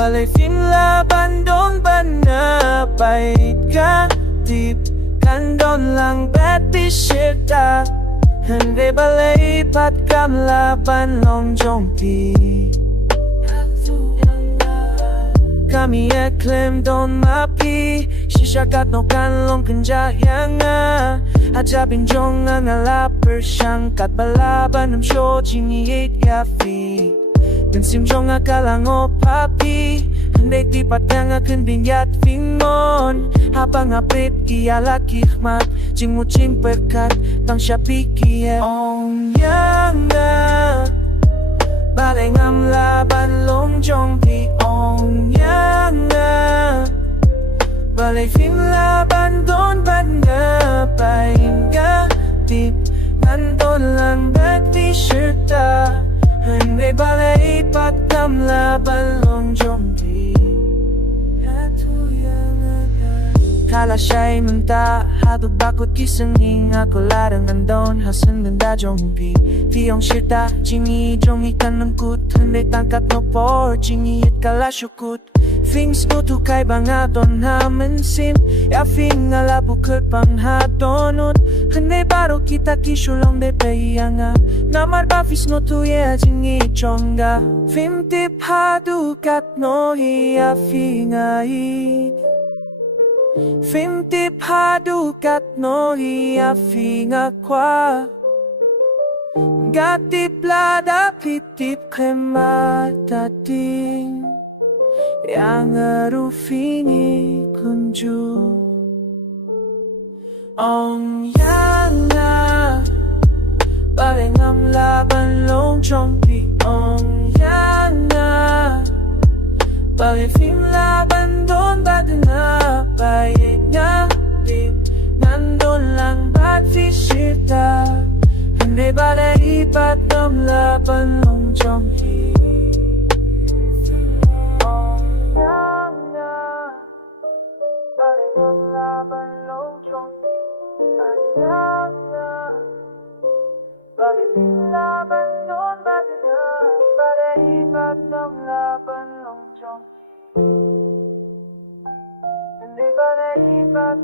balay laban doon ba na pait ka tip kandon lang beti shirta hande balay pat kam laban long jong pi kami claim don mapi shishakat no kan long kanja yanga ajabin jong ang alaper siyang kat balaban ng show jingiyit yafi Gansim jong akalang o papi Hindi tipat yang akan binyat fingon Habang apit iyalak hikmat Jing mo jing perkat Tang siya pikiye Ong Ianga Balay ngam laban long jong pi Ong Ianga Balay fin laban don bad nga pahinga Tip nandon lang bad t-shirt Hindi balay patam laban long jombi Kala siya'y manta Hatod bakot kisanging ako larang andon Hasan ganda jombi Tiyong shirta Jingi jongi kanangkut Hindi tangkat no por Jingi it kala syukut Things no tu kay bangadon naman sim Yafing alabukot pang hadonot Hindi baro kita kisulong de peyanga Namar bafis no tu ye jingi chonga Fim tip hadukat no hiya fingai Fim tip hadukat no hiya finga kwa Gatip lada pitip krematating Yang arufini kunju Ong Ianga Balay ngam laban long chompi Ong Ianga Balay film laban don bad na Bayit nga dim Nandun lang bad fishita Hindi balay ipat ng laban long chompi Bakit laban doon ba na para ibat ng laban long jong Hindi ba na ibat